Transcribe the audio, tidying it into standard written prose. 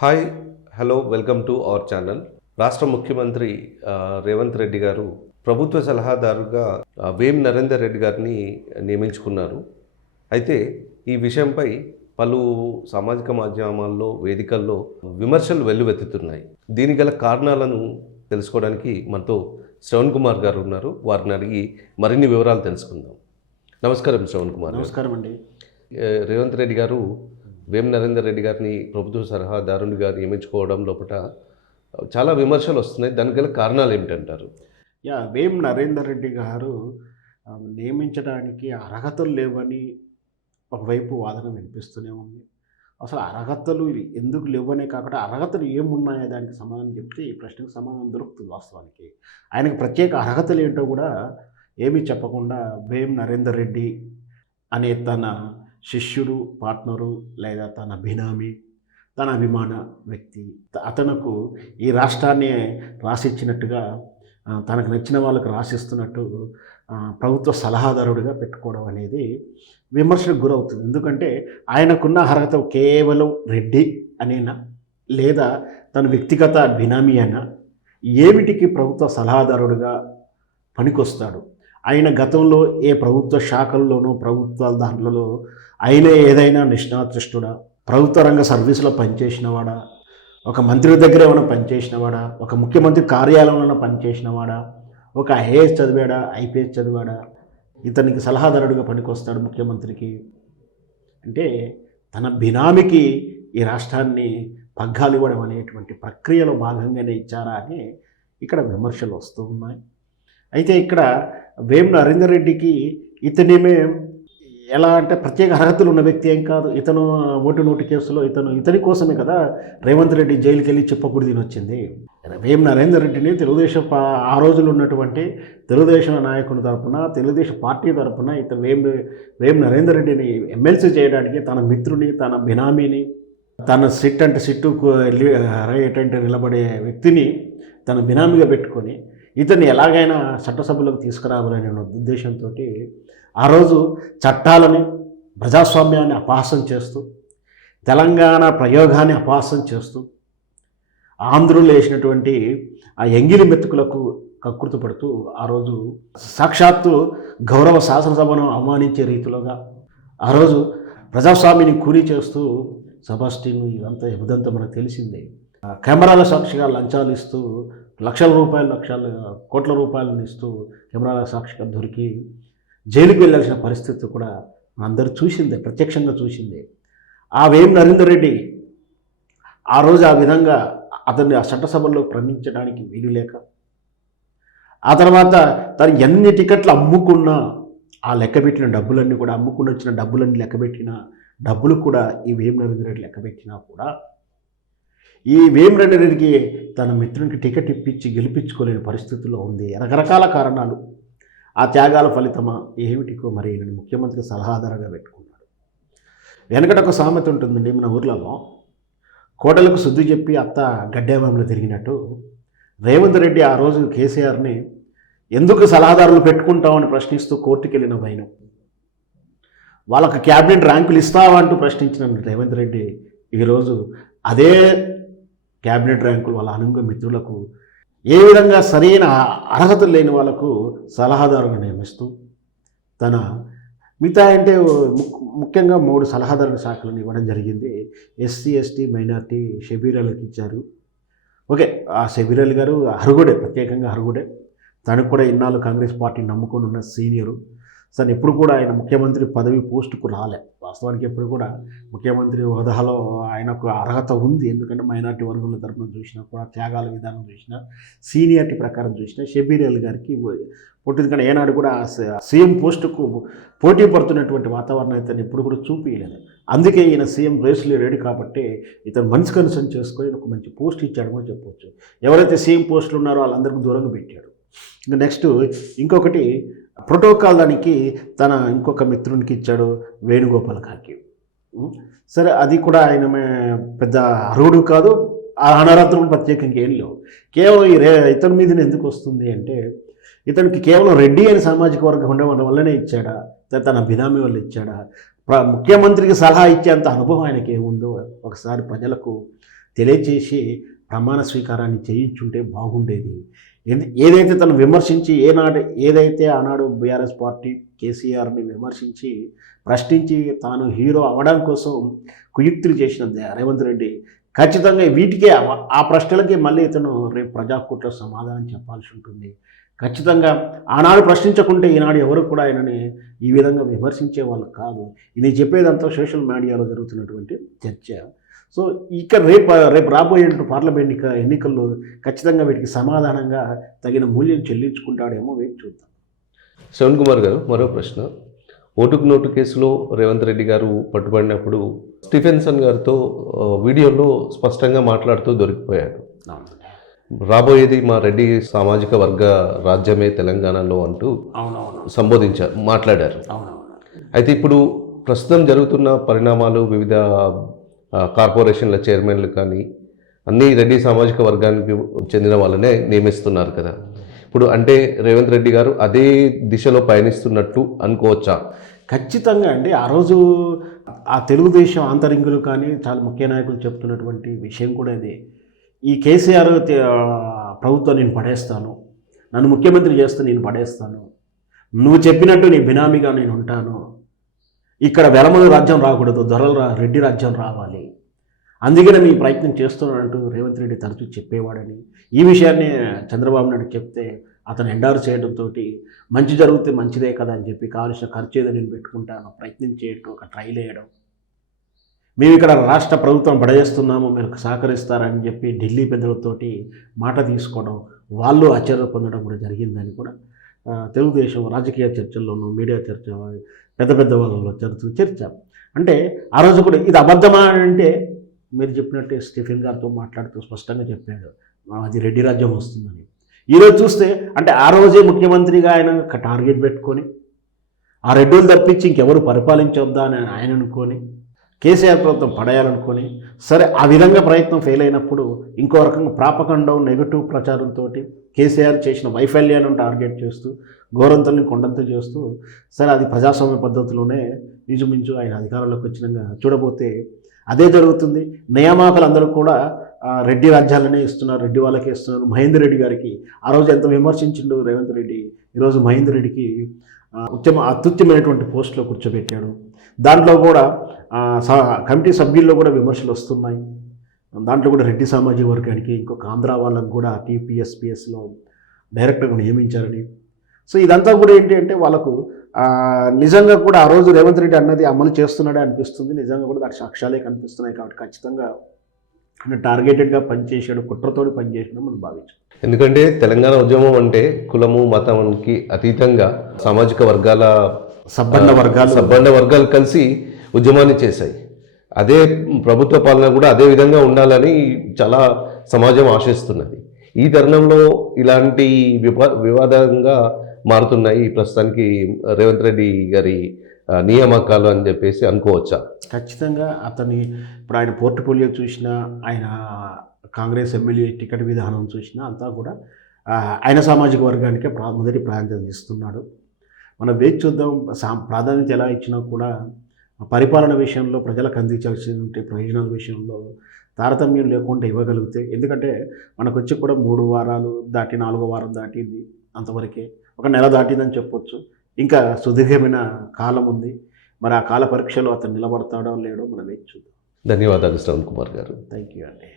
Hi hello welcome to our channel. రాష్ట్ర ముఖ్యమంత్రి రేవంత్ రెడ్డి గారు ప్రభుత్వ సలహాదారుగా వేం నరేందర్ రెడ్డి గారిని నియమించుకున్నారు. అయితే ఈ విషయంపై పలు సామాజిక మాధ్యమాల్లో వేదికల్లో విమర్శలు వెల్లువెత్తుతున్నాయి. దీనికి గల కారణాలను తెలుసుకోవడానికి మనతో శ్రవణ్ కుమార్ గారు ఉన్నారు. వారిని అడిగి మరిన్ని వివరాలు తెలుసుకుందాం. నమస్కారం శ్రవణ్ కుమార్. నమస్కారం అండి. రేవంత్ రెడ్డి గారు వేం నరేందర్ రెడ్డి గారిని ప్రభుత్వ సలహాదారునిగా నియమించుకోవడం లోపల చాలా విమర్శలు వస్తున్నాయి. దానికి గల కారణాలు ఏమిటంటారు? వేం నరేందర్ రెడ్డి గారు నియమించడానికి అర్హతలు లేవని ఒకవైపు వాదన వినిపిస్తూనే ఉంది. అసలు అర్హతలు ఎందుకు లేవనే కాకుండా అర్హతలు ఏమున్నాయో దానికి సమాధానం చెప్తే ఈ ప్రశ్నకు సమాధానం దొరుకుతుంది. వాస్తవానికి ఆయనకు ప్రత్యేక అర్హతలు ఏంటో కూడా ఏమీ చెప్పకుండా వేం నరేందర్ రెడ్డి అనే తన శిష్యుడు, పార్ట్నరు లేదా తన బినామీ, తన అభిమాన వ్యక్తి అతనుకు ఈ రాష్ట్రాన్ని రాసిచ్చినట్టుగా తనకు నచ్చిన వాళ్ళకు రాసిస్తున్నట్టు ప్రభుత్వ సలహాదారుడిగా పెట్టుకోవడం అనేది విమర్శలకు గురవుతుంది. ఎందుకంటే ఆయనకున్న అర్హత కేవలం రెడ్డి అనేనా లేదా తన వ్యక్తిగత బినామీ అయినా ఏమిటికి ప్రభుత్వ సలహాదారుడిగా పనికొస్తాడు? ఆయన గతంలో ఏ ప్రభుత్వ శాఖల్లోనూ ప్రభుత్వాల దాంట్లో ఆయన ఏదైనా నిష్ణాతుష్టుడా, ప్రభుత్వ రంగ సర్వీసులో పనిచేసినవాడా, ఒక మంత్రి దగ్గర ఏమైనా పనిచేసినవాడా, ఒక ముఖ్యమంత్రి కార్యాలయంలో పనిచేసినవాడా, ఒక ఐఏఎస్ చదివాడా, ఐపీఎస్ చదివాడా, ఇతనికి సలహాదారుడిగా పనికొస్తాడు ముఖ్యమంత్రికి అంటే తన బినామీకి ఈ రాష్ట్రాన్ని పగ్గాలు ఇవ్వడం అనేటువంటి ప్రక్రియలో భాగంగానే ఇచ్చారా అని ఇక్కడ విమర్శలు వస్తూ ఉన్నాయి. అయితే ఇక్కడ వేం నరేందర్ రెడ్డికి ఇతనేమే ఎలా అంటే ప్రత్యేక అర్హతలు ఉన్న వ్యక్తి ఏం కాదు. ఇతను ఓటు నోటు కేసులో ఇతని కోసమే కదా రేవంత్ రెడ్డి జైలుకి వెళ్ళి చెప్పకూడదు వచ్చింది. వేం నరేందర్ రెడ్డిని తెలుగుదేశం ఆ రోజులు ఉన్నటువంటి తెలుగుదేశం నాయకుని తరపున, తెలుగుదేశం పార్టీ తరపున వేం నరేందర్ రెడ్డిని ఎమ్మెల్సీ చేయడానికి తన మిత్రుని, తన బినామీని, తన సిట్ అంటే సిట్టుకు రైట్ అంటే నిలబడే వ్యక్తిని తన బినామీగా పెట్టుకొని ఇతన్ని ఎలాగైనా చట్టసభలకు తీసుకురావాలనే ఉద్దేశంతో ఆ రోజు చట్టాలని, ప్రజాస్వామ్యాన్ని అపహాస్యం చేస్తూ, తెలంగాణ ప్రయోగాన్ని అపహాస్యం చేస్తూ, ఆంధ్రులు వేసినటువంటి ఆ ఎంగిలి మెతుకులకు కకృతి పడుతూ ఆ రోజు సాక్షాత్తు గౌరవ శాసనసభను అవమానించే రీతిలోగా ఆ రోజు ప్రజాస్వామ్యాన్ని కూలీ చేస్తూ సబాస్టిన్ ఇదంతా మనకు తెలిసిందే. కెమెరాల సాక్షిగా లంచాలు ఇస్తూ కోట్ల రూపాయలను ఇస్తూ కెమెరాల సాక్షిగా దొరికి జైలుకి వెళ్ళాల్సిన పరిస్థితి కూడా అందరూ చూసిందే, ప్రత్యక్షంగా చూసిందే. ఆ వేం నరేందర్ రెడ్డి ఆ రోజు ఆ విధంగా అతన్ని ఆ చట్టసభల్లో ప్రమించడానికి వీలు లేక ఆ తర్వాత తను ఎన్ని టికెట్లు అమ్ముకున్నా ఆ లెక్కబెట్టిన డబ్బులన్నీ కూడా అమ్ముకుని వచ్చిన డబ్బులన్నీ లెక్కబెట్టిన డబ్బులు కూడా ఈ వేం నరేందర్ రెడ్డి లెక్కబెట్టినా కూడా ఈ వేం నరేందర్ రెడ్డికి తన మిత్రునికి టికెట్ ఇప్పించి గెలిపించుకోలేని పరిస్థితుల్లో ఉంది. రకరకాల కారణాలు. ఆ త్యాగాల ఫలితమా ఏమిటికో మరి నేను ముఖ్యమంత్రి సలహాదారుగా పెట్టుకున్నాడు. వెనకట ఒక సామెత ఉంటుందండి మన ఊర్లలో, కోటలకు శుద్ధి చెప్పి అత్త గడ్డేవాములు తిరిగినట్టు రేవంత్ రెడ్డి ఆ రోజు కేసీఆర్ని ఎందుకు సలహాదారులు పెట్టుకుంటామని ప్రశ్నిస్తూ కోర్టుకు వెళ్ళిన వైనం, వాళ్ళకు క్యాబినెట్ ర్యాంకులు ఇస్తావా అంటూ ప్రశ్నించిన రేవంత్ రెడ్డి ఈరోజు అదే క్యాబినెట్ ర్యాంకులు వాళ్ళ అనుంగ మిత్రులకు ఏ విధంగా సరైన అర్హతలు లేని వాళ్ళకు సలహాదారుగా నియమిస్తూ తన మిగతా అంటే ముఖ్యంగా 3 సలహాదారుల శాఖలను ఇవ్వడం జరిగింది. ఎస్సీ, ఎస్టీ, మైనార్టీ షబీర్ అలీకి ఇచ్చారు. ఓకే, ఆ షబీర్ అలీ గారు అర్హుడే, ప్రత్యేకంగా అర్హుడే. తనకు కూడా ఇన్నాళ్ళు కాంగ్రెస్ పార్టీని నమ్ముకొని ఉన్న సీనియరు. తను ఎప్పుడు కూడా ఆయన ముఖ్యమంత్రి పదవి పోస్టుకు రాలే. వాస్తవానికి ఎప్పుడు కూడా ముఖ్యమంత్రి హోదాలో ఆయనకు అర్హత ఉంది. ఎందుకంటే మైనార్టీ వర్గంల తరఫున చూసినా కూడా, త్యాగాల విధానం చూసినా, సీనియారిటీ ప్రకారం చూసినా షబీర్ అలీ గారికి పొట్టింది. కానీ ఏనాడు కూడా సీఎం పోస్టుకు పోటీ పడుతున్నటువంటి వాతావరణం అయితే ఎప్పుడు కూడా చూపించలేదు. అందుకే ఈయన సీఎం రేసులో లేడు కాబట్టి ఇతను మంచి కన్సర్న్ చేసుకొని ఒక మంచి పోస్ట్ ఇచ్చాడు కూడా చెప్పవచ్చు. ఎవరైతే సీఎం పోస్టులు ఉన్నారో వాళ్ళందరికీ దూరంగా పెట్టాడు. ఇంకా నెక్స్ట్ ఇంకొకటి ప్రోటోకాల్ దానికి తన ఇంకొక మిత్రునికి ఇచ్చాడు, వేణుగోపాల్ గారికి. సరే, అది కూడా ఆయన పెద్ద అర్హుడు కాదు, ఆ అనర్హతలు ప్రత్యేకంగా ఏం లేవు. కేవలం ఇతని మీదనే ఎందుకు వస్తుంది అంటే ఇతనికి కేవలం రెడ్డి అని సామాజిక వర్గం ఉండడం వల్లనే ఇచ్చాడా, తన బినామీ వల్ల ఇచ్చాడా, ముఖ్యమంత్రికి సలహా ఇచ్చేంత అనుభవం ఆయనకి ఏముందో ఒకసారి ప్రజలకు తెలియచేసి ప్రమాణ స్వీకారాన్ని చేయించుంటే బాగుండేది. ఏదైతే తను విమర్శించి ఏదైతే ఆనాడు బీఆర్ఎస్ పార్టీ కేసీఆర్ని విమర్శించి ప్రశ్నించి తాను హీరో అవ్వడం కోసం కుయుక్తులు చేసిన రేవంత్ రెడ్డి ఖచ్చితంగా వీటికే ఆ ప్రశ్నలకి మళ్ళీ ఇతను రేపు ప్రజాకోర్టులో సమాధానం చెప్పాల్సి ఉంటుంది. ఖచ్చితంగా ఆనాడు ప్రశ్నించకుంటే ఈనాడు ఎవరు కూడా ఆయనని ఈ విధంగా విమర్శించే వాళ్ళు కాదు. ఇది చెప్పేదంతా సోషల్ మీడియాలో జరుగుతున్నటువంటి చర్చ. సో ఇక్కడ రేపు రాబోయే పార్లమెంట్ ఎన్నికల్లో ఖచ్చితంగా వీటికి సమాధానంగా తగిన మూల్యం చెల్లించుకుంటాడేమో వేచి చూద్దాం. శ్రవణ్ కుమార్ గారు, మరో ప్రశ్న. ఓటుకు నోటు కేసులో రేవంత్ రెడ్డి గారు పట్టుబడినప్పుడు స్టీఫెన్సన్ గారితో వీడియోలో స్పష్టంగా మాట్లాడుతూ దొరికిపోయాడు. రాబోయేది మా రెడ్డి సామాజిక వర్గ రాజ్యమే తెలంగాణలో అంటూ మాట్లాడారు. అయితే ఇప్పుడు ప్రస్తుతం జరుగుతున్న పరిణామాలు, వివిధ కార్పొరేషన్ల చైర్మన్లు కానీ అన్నీ రెడ్డి సామాజిక వర్గానికి చెందిన వాళ్ళనే నియమిస్తున్నారు కదా. ఇప్పుడు అంటే రేవంత్ రెడ్డి గారు అదే దిశలో పయనిస్తున్నట్టు అనుకోవచ్చా? ఖచ్చితంగా అండి. ఆ రోజు ఆ తెలుగుదేశం ఆంతరింగులు కానీ చాలా ముఖ్య నాయకులు చెప్తున్నటువంటి విషయం కూడా ఇది. ఈ కేసీఆర్ ప్రభుత్వం నేను పడేస్తాను, నన్ను ముఖ్యమంత్రి చేస్తే నేను పడేస్తాను, నువ్వు చెప్పినట్టు నీ బినామీగా నేను ఉంటాను, ఇక్కడ వెలమల రాజ్యం రాకూడదు, రెడ్డి రాజ్యం రావాలి, అందుకనే మీ ప్రయత్నం చేస్తున్నానంటూ రేవంత్ రెడ్డి తరచూ చెప్పేవాడని, ఈ విషయాన్ని చంద్రబాబు నాయుడు చెప్తే అతను ఎండారు చేయడంతో మంచి జరిగితే మంచిదే కదా అని చెప్పి కాలుష్య ఖర్చు ఏదో నేను పెట్టుకుంటాను ప్రయత్నం చేయటం, ఒక ట్రైల్ వేయడం, మేము ఇక్కడ రాష్ట్ర ప్రభుత్వం పడేస్తున్నాము మీరు సహకరిస్తారని చెప్పి ఢిల్లీ పెద్దలతోటి మాట తీసుకోవడం, వాళ్ళు ఆశ్చర్య పొందడం కూడా జరిగిందని కూడా తెలుగుదేశం రాజకీయ చర్చల్లోనూ, మీడియా చర్చ, పెద్ద వాళ్ళలో చర్చ అంటే ఆ రోజు కూడా ఇది అబద్ధమా అంటే మీరు చెప్పినట్టే స్టీఫెన్ గారితో మాట్లాడుతూ స్పష్టంగా చెప్పాడు అది రెడ్డి రాజ్యం వస్తుందని. ఈరోజు చూస్తే అంటే ఆ రోజే ముఖ్యమంత్రిగా ఆయన టార్గెట్ పెట్టుకొని ఆ రెడ్డులు తప్పించి ఇంకెవరు పరిపాలించొద్దా అని ఆయన అనుకొని కేసీఆర్ ప్రభుత్వం పడేయాలనుకొని సరే ఆ విధంగా ప్రయత్నం ఫెయిల్ అయినప్పుడు ఇంకో రకంగా ప్రాపకండం నెగటివ్ ప్రచారంతో కేసీఆర్ చేసిన వైఫల్యాలను టార్గెట్ చేస్తూ గోరంతల్ని కొండంత చేస్తూ సరే అది ప్రజాస్వామ్య పద్ధతిలోనే నిజమించు ఆయన అధికారంలోకి వచ్చినాక చూడబోతే అదే జరుగుతుంది. నియామకాలు అందరూ కూడా రెడ్డి రాజ్యాలనే ఇస్తున్నారు, రెడ్డి వాళ్ళకే ఇస్తున్నారు. మహేందర్ రెడ్డి గారికి ఆ రోజు ఎంత విమర్శించిండు రేవంత్ రెడ్డి, ఈరోజు మహేందర్ రెడ్డికి అత్యుత్తమైనటువంటి పోస్టులో కూర్చోబెట్టాడు. దాంట్లో కూడా కమిటీ సభ్యుల్లో కూడా విమర్శలు వస్తున్నాయి. దాంట్లో కూడా రెడ్డి సామాజిక వర్గానికి ఇంకొక ఆంధ్ర వాళ్ళకు కూడా టీపీఎస్పీఎస్లో డైరెక్టర్గా నియమించారని. సో ఇదంతా కూడా ఏంటి అంటే వాళ్ళకు నిజంగా కూడా ఆ రోజు రేవంత్ రెడ్డి అన్నది అమలు చేస్తున్నాడే అనిపిస్తుంది. నిజంగా కూడా దాని సాక్ష్యాలే కనిపిస్తున్నాయి. కాబట్టి ఖచ్చితంగా టార్గెటెడ్గా పనిచేసాడు, కుట్రతోటి పనిచేసాడు మనం భావించాం. ఎందుకంటే తెలంగాణ ఉద్యమం అంటే కులము మతానికి అతీతంగా సామాజిక వర్గాల సబ్బండ వర్గాలు కలిసి ఉద్యమాన్ని చేశాయి. అదే ప్రభుత్వ పాలన కూడా అదే విధంగా ఉండాలని చాలా సమాజం ఆశిస్తున్నది. ఈ తరుణంలో ఇలాంటి వివాదంగా మారుతున్నాయి ప్రస్తుతానికి రేవంత్ రెడ్డి గారి నియామకాలు అని చెప్పేసి అనుకోవచ్చా? ఖచ్చితంగా అతని ఇప్పుడు ఆయన పోర్ట్ఫోలియో చూసినా, ఆయన కాంగ్రెస్ ఎమ్మెల్యే టికెట్ విధానం చూసినా అంతా కూడా ఆయన సామాజిక వర్గానికే మొదటి ప్రాధాన్యత ఇస్తున్నాడు. మనం వేచి చూద్దాం. ప్రాధాన్యత ఎలా ఇచ్చినా కూడా పరిపాలన విషయంలో ప్రజలకు అందించాల్సిన ప్రయోజనాల విషయంలో తారతమ్యం లేకుండా ఇవ్వగలిగితే, ఎందుకంటే మనకు వచ్చి కూడా 3 వారాలు దాటి 4వ వారం దాటింది, అంతవరకే 1 నెల దాటిందని చెప్పొచ్చు. ఇంకా సుదీర్ఘమైన కాలం ఉంది. మరి ఆ కాల పరీక్షలో అతను నిలబడతాడో లేడో మనం వేచి చూద్దాం. ధన్యవాదాలు శ్రవణ్ కుమార్ గారు. థ్యాంక్ యూ అండి.